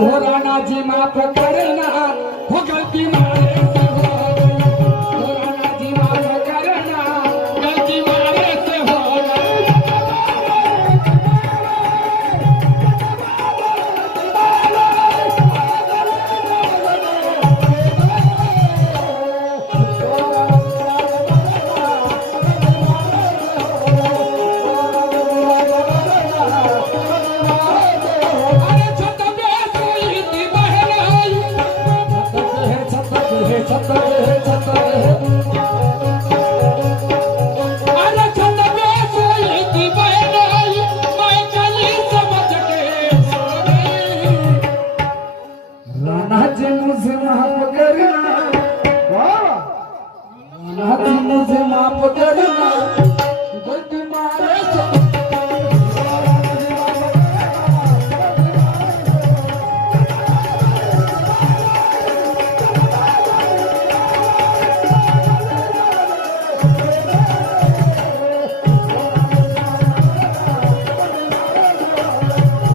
राणा जी माफ करना हो गलती मारे से हो गई। तो राणा जी माफ करना गलती मारे से हो गई। मुझे माफ करना, मुझे माफ करना।